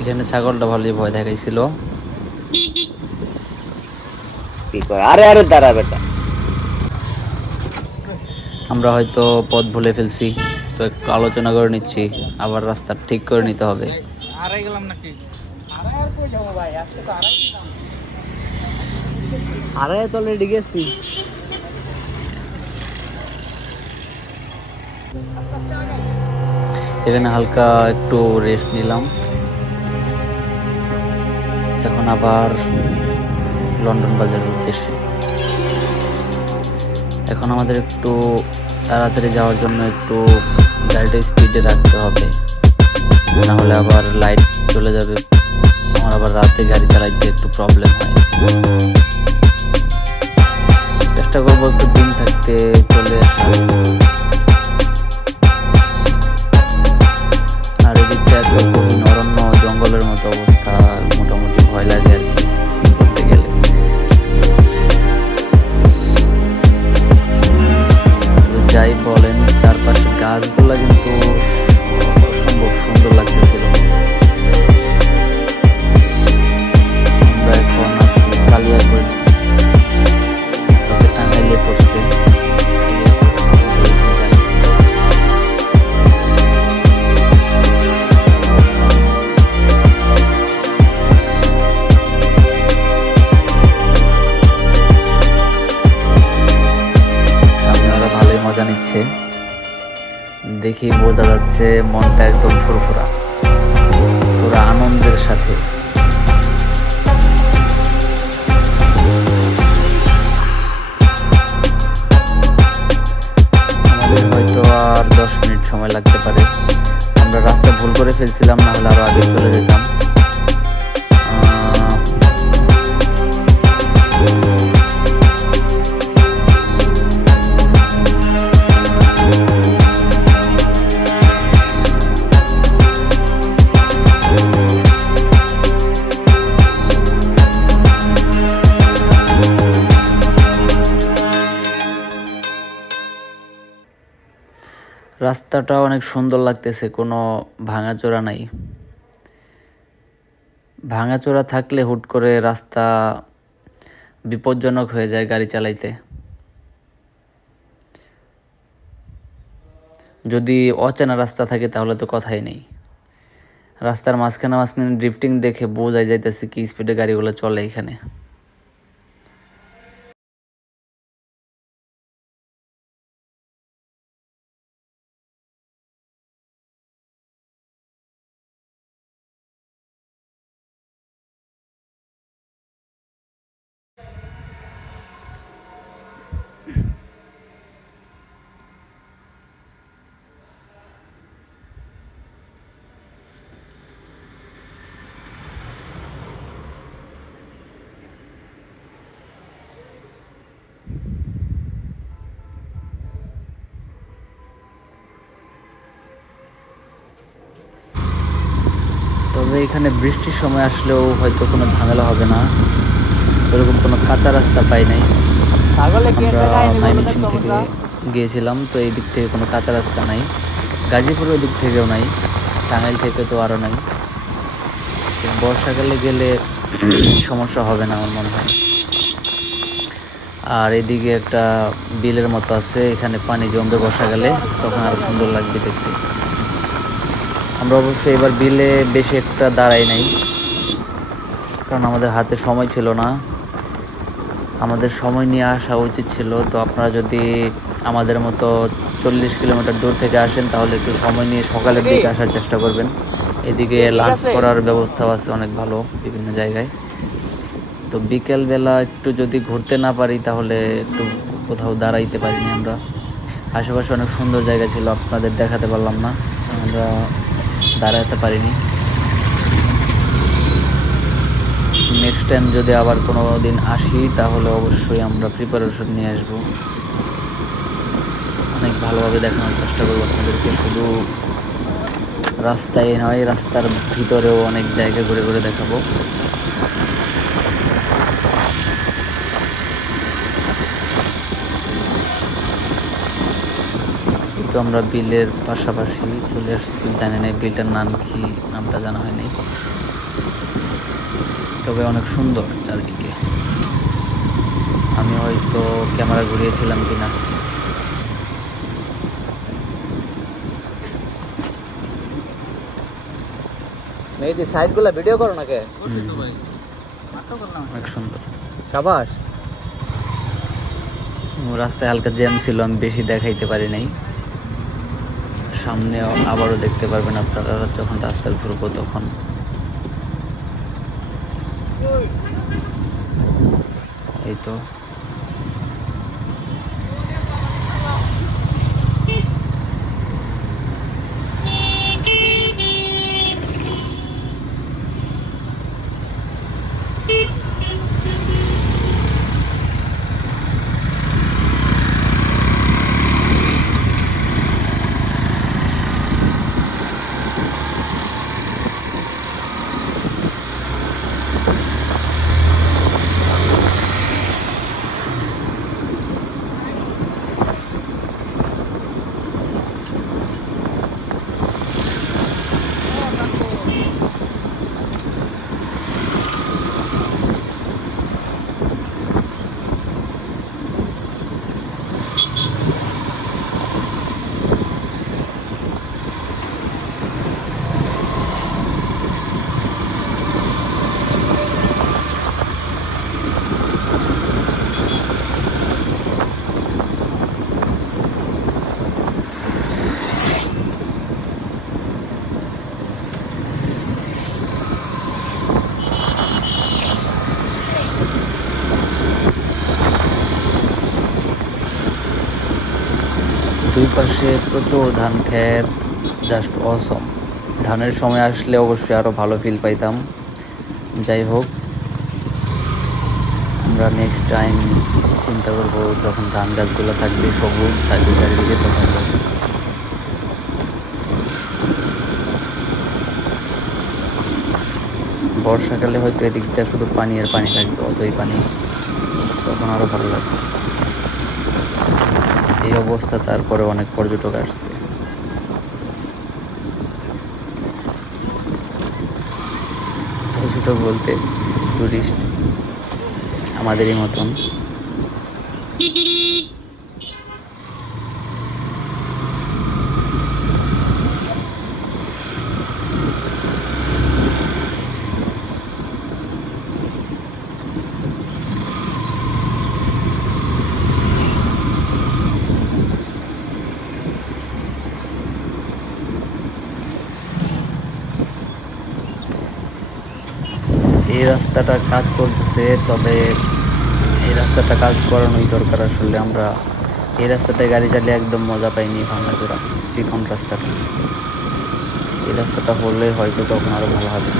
এখানে ছাগলটা ভালোই ভয় দেখাইছিল। কি করে? আরে আরে দাঁড়া বেটা। আমরা হয়তো পথ ভুলে ফেলছি, তো একটু আলোচনা করে নিচ্ছি, আবার রাস্তা ঠিক করে নিতে হবে। আড়াই গেলাম নাকি? আরে তো অলরেডি গেছি। এখানে হালকা একটু রেস্ট নিলাম, এখন আবার লন্ডন বাজারের উদ্দেশ্যে। এখন আমাদের একটু তাড়াতাড়ি যাওয়ার জন্য একটু গাড়িটা স্পিডে রাখতে হবে, না হলে আবার লাইট চলে যাবে। আমার আবার রাতে গাড়ি চালাইতে একটু প্রবলেম হয়। চেষ্টা করবো একটু দিন থাকতে চলে আসার। আর এদিকটা এত গহীন অরণ্য জঙ্গলের মতো অবস্থা, মোটামুটি ভয় লাগে আর কি করতে গেলে। তো যাই বলেন, চারপাশে গাছগুলা কিন্তু অসম্ভব সুন্দর লাগতেছিল। আমরা এখন আছি কালিয়াকৈর, টাঙ্গাইলে পড়ছে। মজা নিচ্ছে, দেখেই বোঝা যাচ্ছে মনটা একদম ফুরফুরা, পুরা আনন্দের সাথে। আমাদের হয়তো আর 10 মিনিট সময় লাগতে পারে। আমরা রাস্তা ভুল করে ফেলছিলাম, না হলে আরো আগে চলে যেতাম। রাস্তাটা অনেক সুন্দর লাগতেছে, কোনো ভাঙাচোরা নাই। ভাঙাচোরা থাকলে হুট করে রাস্তা বিপজ্জনক হয়ে যায় গাড়ি চালাইতে। যদি অচেনা রাস্তা থাকে তাহলে তো কথাই নেই। রাস্তার মাঝখানে মাঝখানে ড্রিফটিং দেখে বোঝাই যাইতেছে কি স্পিডে গাড়িগুলো চলে এখানে। তবে এখানে বৃষ্টির সময় আসলেও হয়তো কোনো ঝামেলা হবে না, এরকম কোনো কাঁচা রাস্তা পাই নাই। আমরা ময়মনসিংহ থেকে গিয়েছিলাম, তো এই দিক থেকে কোনো কাঁচা রাস্তা নাই। গাজীপুরের দিক থেকেও নাই, টাঙ্গাইল থেকে তো আরও নাই। বর্ষাকালে গেলে সমস্যা হবে না আমার মনে হয়। আর এদিকে একটা বিলের মতো আছে, এখানে পানি জমবে বর্ষাকালে, তখন আরো সুন্দর লাগবে দেখতে। আমরা অবশ্যই এবার বিলে বেশি একটা দাঁড়াই নাই, কারণ আমাদের হাতে সময় ছিল না। আমাদের সময় নিয়ে আসা উচিত ছিল। তো আপনারা যদি আমাদের মতো 40 কিলোমিটার দূর থেকে আসেন, তাহলে একটু সময় নিয়ে সকালের দিকে আসার চেষ্টা করবেন। এদিকে লাঞ্চ করার ব্যবস্থাও আছে অনেক ভালো বিভিন্ন জায়গায়। তো বিকেলবেলা একটু যদি ঘুরতে না পারি, তাহলে একটু কোথাও দাঁড়াইতে পারিনি আমরা। আশেপাশে অনেক সুন্দর জায়গা ছিল, আপনাদের দেখাতে পারলাম না, আমরা দাঁড়াতে পারিনি। নেক্সট টাইম যদি আবার কোনো দিন আসি, তাহলে অবশ্যই আমরা প্রিপারেশন নিয়ে আসবো, অনেক ভালোভাবে দেখানোর চেষ্টা করবো আপনাদেরকে। শুধু রাস্তায় নয়, রাস্তার ভিতরেও অনেক জায়গা ঘুরে ঘুরে দেখাবো। তো আমরা বিলের পাশাপাশি চলে আসছি, জানি না বিলটার নাম কি, নামটা জানা হয়নি। তবে অনেক সুন্দর চারিদিকে। আমি হয়তো ক্যামেরা ঘুরিয়েছিলাম কিনা। মেয়েটি সাইড গুলা ভিডিও করো নাকি? অনেক সুন্দর। সাবাস। রাস্তায় হালকা জ্যাম ছিল, আমি বেশি দেখাইতে পারি নাই। সামনে আবারও দেখতে পারবেন আপনারা যখন রাস্তায় ঘুরবো তখন। এই তো দুই পাশে প্রচুর ধান ক্ষেত, জাস্ট অসম। ধানের সময় আসলে অবশ্যই আরো ভালো ফিল পাইতাম। যাই হোক, আমরা নেক্সট টাইম চিন্তা করব যখন ধান গাছগুলো থাকবে, সবুজ থাকবে চারিদিকে, তখন যাবো। বর্ষাকালে হয়তো এদিকটা শুধু পানি আর পানি থাকবে, অতই পানি, তখন আরো ভালো লাগবে। এই অবস্থা, তারপরে অনেক পর্যটক আসছে। পর্যটক বলতে টুরিস্ট, আমাদেরই মতন। এই রাস্তাটার কাজ চলতেছে, তবে এই রাস্তাটা কাজ করানোই দরকার আসলে। আমরা এই রাস্তাটায় গাড়ি চালিয়ে একদম মজা পাইনি, ভাঙাচোরা চিকন রাস্তাটা। এই রাস্তাটা হলে হয়তো তখন আরো ভালো হবে।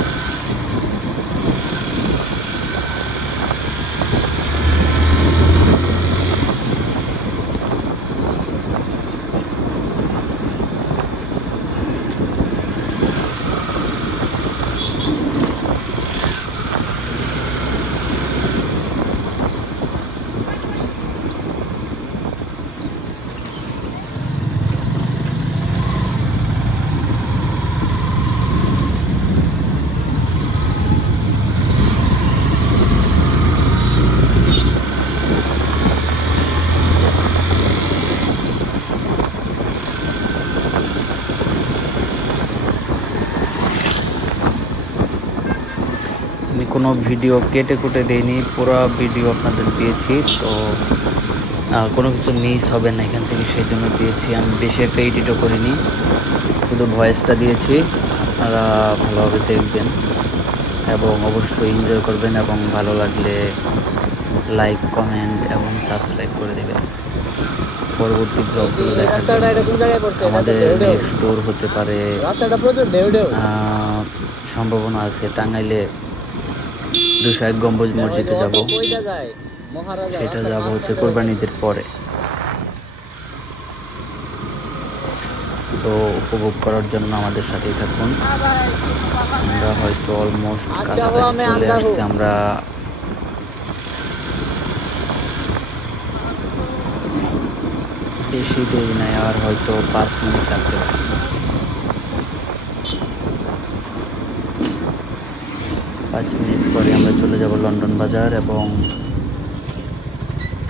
আমি কোনো ভিডিও কেটে কুটে দিইনি, পুরো ভিডিও আপনাদের দিয়েছি। তো কোনো কিছু মিস হবে না এখান থেকে, সেই জন্য দিয়েছি। আমি বেশি একটা এডিটও করিনি, শুধু ভয়েসটা দিয়েছি। আপনারা ভালোভাবে দেখবেন এবং অবশ্যই এনজয় করবেন, এবং ভালো লাগলে লাইক, কমেন্ট এবং সাবস্ক্রাইব করে দেবেন। পরবর্তী ব্লগগুলো দেখার জন্য আমাদের নেক্সট ট্যুর হতে পারে, সম্ভাবনা আছে টাঙ্গাইলে 201 গম্বুজ মসজিদে যাব। সেটা যাব হচ্ছে কোরবানি ঈদের পরে। তো উপভোগ করার জন্য আমাদের সাথেই থাকুন। আমরা হয়তো অলমোস্ট কাছাকাছি চলে আসছি। আমরা বেশি দেরি নাই, আর হয়তো 5 মিনিট লাগতে পারে। 5 মিনিট পরে আমরা চলে যাব লন্ডন বাজার এবং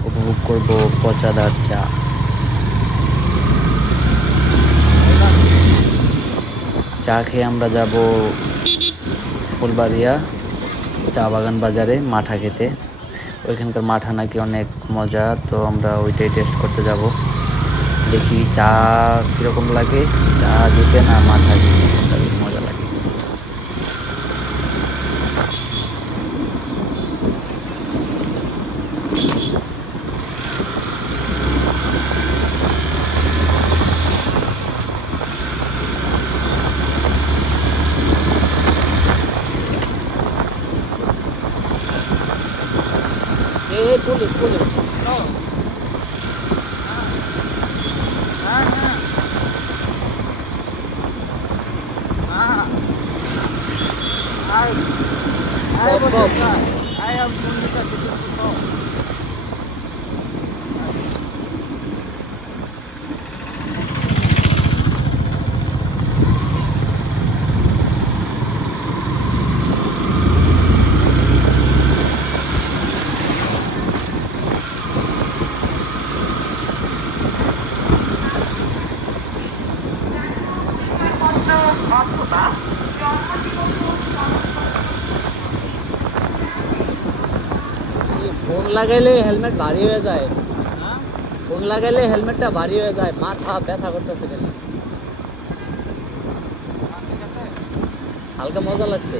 উপভোগ করব পচাদার চা। চা খেয়ে আমরা যাব ফুলবাড়িয়া চা বাগান বাজারে মাঠা খেতে। ওইখানকার মাঠা নাকি অনেক মজা, তো আমরা ওইটাই টেস্ট করতে যাব। দেখি চা কীরকম লাগে, চা জিতে না মাঠা জিতে, কোনটা বেশি মজা লাগে। পুলিশ পুলিশ ফোন লাগাইলে হেলমেট ভারী হয়ে যায়। ফোন লাগাইলে হেলমেটটা ভারী হয়ে যায়, মাথা ব্যথা করতেছে গেলে। হালকা মজা লাগছে।